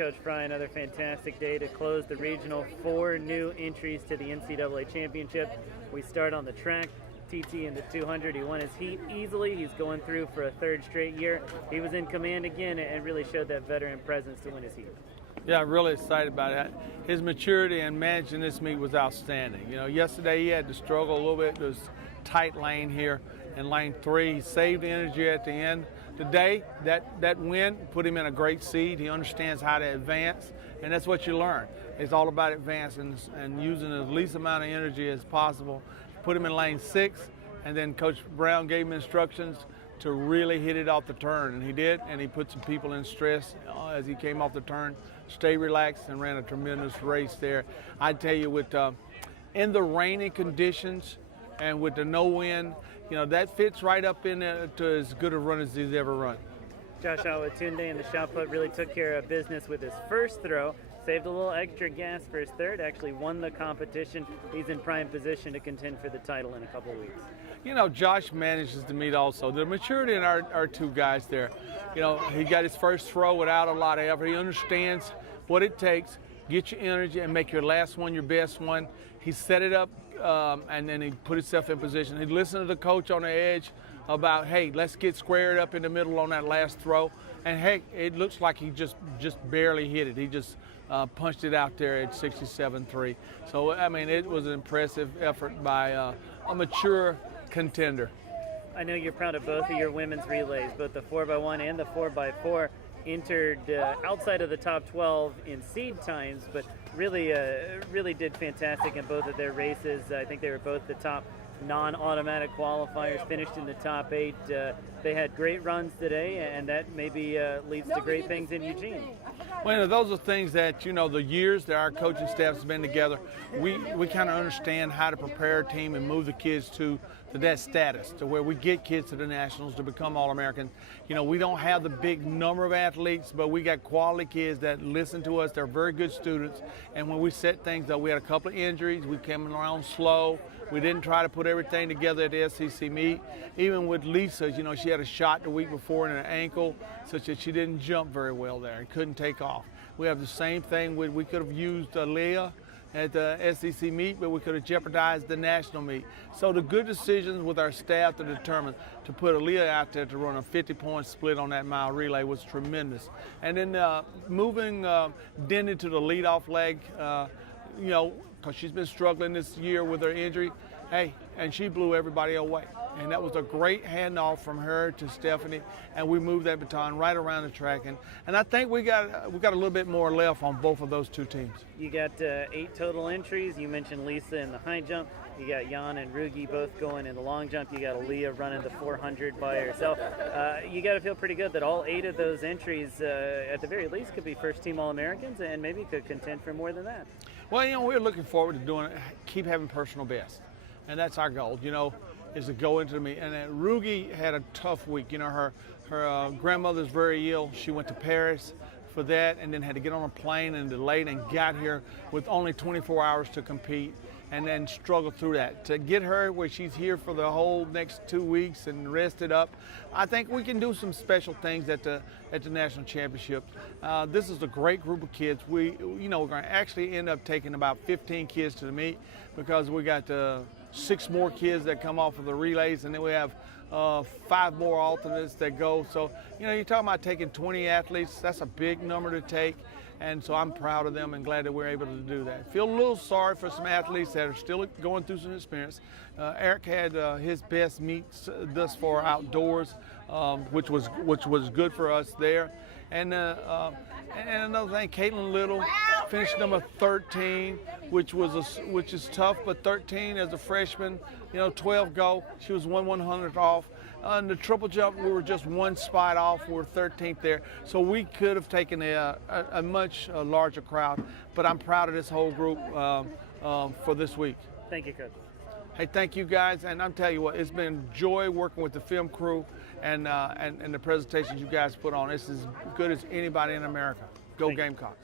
Coach Frye. Another fantastic day to close the regional. 4 new entries to the NCAA championship. We start on the track. TT in the 200. He won his heat easily. He's going through for a 3rd straight year. He was in command again and really showed that veteran presence to win his heat. Yeah, I'm really excited about that. His maturity in managing this meet was outstanding. You know, yesterday he had to struggle a little bit. There was tight lane here in lane 3. He saved the energy at the end. Today, that win put him in a great seed. He understands how to advance, and that's what you learn. It's all about advancing and using the least amount of energy as possible. Put him in lane 6, and then Coach Brown gave him instructions to really hit it off the turn, and he did, and he put some people in stress as he came off the turn. Stay relaxed and ran a tremendous race there. I tell you, with in the rainy conditions and with the no wind, you know, that fits right up in to as good a run as he's ever run. Josh Awatunde in the shot put really took care of business with his first throw. Saved a little extra gas for his 3rd, actually won the competition. He's in prime position to contend for the title in a couple of weeks. You know, Josh manages the meet also. The maturity in our 2 guys there. You know, he got his first throw without a lot of effort. He understands what it takes. Get your energy and make your last one your best one. He set it up and then he put himself in position. He listened to the coach on the edge about, hey, let's get squared up in the middle on that last throw. And hey, it looks like he just barely hit it. He just punched it out there at 67.3. So, I mean, it was an impressive effort by a mature contender. I know you're proud of both of your women's relays, both the 4x1 and the 4x4 entered outside of the top 12 in seed times, but really did fantastic in both of their races. I think they were both the top non-automatic qualifiers, finished in the top 8. They had great runs today, and that maybe leads to great things in Eugene. Well, you know, those are things that, you know, the years that our coaching staff has been together, we kind of understand how to prepare a team and move the kids to that status, to where we get kids to the nationals to become All-American. You know, we don't have the big number of athletes, but we got quality kids that listen to us. They're very good students. And when we set things up, we had a couple of injuries. We came around slow. We didn't try to put everything together at the SEC meet. Even with Lisa, you know, she had a shot the week before in her ankle, such that she didn't jump very well there and couldn't take off. We have the same thing with, we could have used Leah at the SEC meet, but we could have jeopardized the national meet. So the good decisions with our staff to determine to put Aaliyah out there to run a 50-point split on that mile relay was tremendous. And then moving Denny to the leadoff leg, you know, because she's been struggling this year with her injury. Hey, and she blew everybody away. And that was a great handoff from her to Stephanie, and we moved that baton right around the track. And I think we got a little bit more left on both of those 2 teams. You got 8 total entries. You mentioned Lisa in the high jump. You got Jan and Rugi both going in the long jump. You got Aaliyah running the 400 by herself. You got to feel pretty good that all 8 of those entries, at the very least, could be first-team All-Americans and maybe could contend for more than that. Well, you know, we're looking forward to doing it, keep having personal best. And that's our goal, you know, is to go into the meet. And Rugi had a tough week. You know, her grandmother's very ill. She went to Paris for that and then had to get on a plane and delayed and got here with only 24 hours to compete and then struggled through that. To get her where she's here for the whole next 2 weeks and rested up, I think we can do some special things at the national championship. This is a great group of kids. We're going to actually end up taking about 15 kids to the meet because we got 6 more kids that come off of the relays, and then we have 5 more alternates that go. So, you know, you're talking about taking 20 athletes. That's a big number to take, and so I'm proud of them and glad that we're able to do that. Feel a little sorry for some athletes that are still going through some experience. Eric had his best meets thus far outdoors, which was good for us there. And another thing, Caitlin Little finished number 13, which is tough, but 13 as a freshman, you know, 12 go. She was 1/100th off. In the triple jump, we were just 1 spot off. We were 13th there, so we could have taken a much larger crowd. But I'm proud of this whole group for this week. Thank you, Coach. Hey, thank you guys, and I'm telling you what, it's been joy working with the film crew and the presentations you guys put on. It's as good as anybody in America. Go Gamecocks.